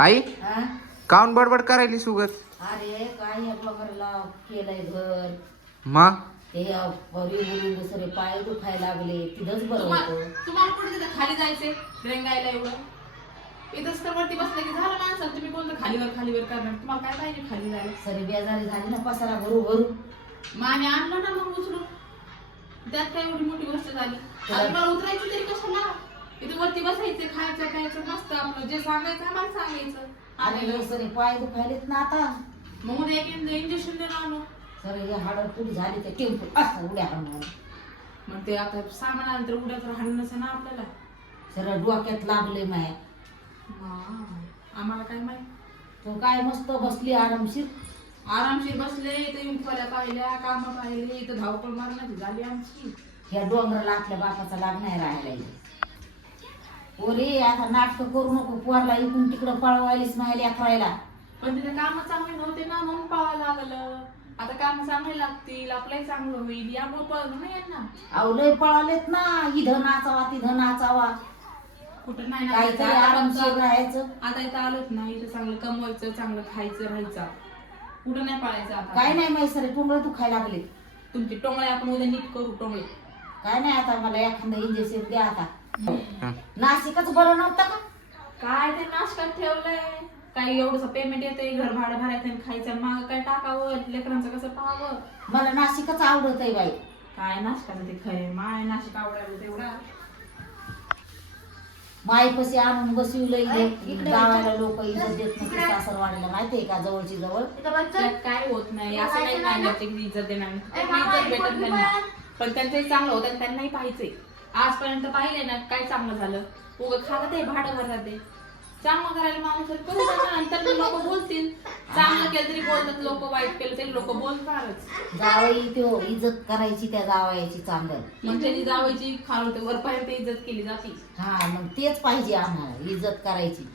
आई? हा? काऊन बडबड करायली सुगत? अरे काय या बकरला केलंय घर. मग ते रिंग सरे पाय दुखायला लागले तिथंच बरं तुम्हा- तुम्हाला कुठे तिथे खाली जायचे रेंगायला एवढं? इथंच तर वरती बसलं की झालं माणसं तुम्ही कोणतं खालीवर खालीवर करणार? तुम्हाला काय पाहिजे खाली जायला? सरी बेजारी झाली ना पसारा भरू भरू. मग आम्ही आणलं ना मग उचलून. त्यात काय एवढी मोठी गोष्ट झाली? मला उतरायची तरी कशाला? इथे वरती बसायचं खायचं प्यायचं मस्त आपलं जे सांगायचं आम्हाला सांगायचं. आणि आलेलं. हे पाय दुखायलेत ना आता. मग उद्या एक इंजेक्शन देणार आणू सरे हे हाडं पुढे झाली ते टेम्पो असं उड्या हाणून. मग ते आता सामान आलं तर उद्या तर हाणूनच आहे ना आपल्याला. सर डोक्यात लागले माय. आम्हाला काय माहीत? तो काय मस्त बसली आरामशीर? आरामशीर बसले इथं खोल्या पाहिल्या काम पाहिले इथं धावपळ मारण्याची झाली आमची. ह्या डोंगराला आपल्या बापाचा लाग नाही राहायला. इथे. पोरी आता नाटक करू नको पोरला इकडून तिकडं पळवायलीच नाही लेकरायला पण तिथे काम चांगले नव्हते ना म्हणून पळायला लागलं. आता काम चांगले लागतील आपलंही चांगलं होईल. यामुळे पळलं ना यांना. अहो लय पळालेत ना. इथं नाचावा तिथं नाचावा. कुठं नाही ना काहीतरी आता आरामशीर आमचं- राहायचं. आता इथं आलोच ना इथं चांगलं कमवायचं चांगलं खायचं राहायचं. कुठं नाही पळायचं आता. काय नाही माहिती सर टोंगळ दुखायला लागले तुमचे टोंगळे आपण उद्या नीट करू टोंगळे. काय नाही आता मला एखादं इंजेक्शन द्या आता. हं. नाशिकच बरं नव्हतं का? काय ते नाशकात ठेवलंय. काही एवढंसं पेमेंट येतंय घर भाडं भरायचं आणि खायचं माग काय टाकावं? लेकरांचं कसं पाहावं? मला नाशिकच आवडत आहे बाई. काय नाशकाचं ते खरे माय नाशिक आवडायला तेवढा. माईपाशी आणून बसविलं इथे गावाला लोक इज्जत देत नसते सासरवाडीला. माहितीये का जवळची जवळ? त्यात काय होत नाही. असं काही नाही इज्जत देणार नाही. इज्जत भेटत त्यांना पण त्यांचंही चांगलं होतं आणि त्यांनाही पाहिजे आजपर्यंत पाहिले ना काय चांगलं झालं? उगं खात ते भाडं भरतात ते चांगलं करायला माणूस करू. नंतर लोक बोलतील. चांगलं केलं तरी बोलतात लोक वाईट केलं तरी लोक बोलणारच जावई तो इज्जत करायची त्या जावयाची चांगलं. मग त्याची जावायची खाल वरपर्यंत इज्जत केली जाते. हा मग तेच पाहिजे आम्हाला इज्जत करायची.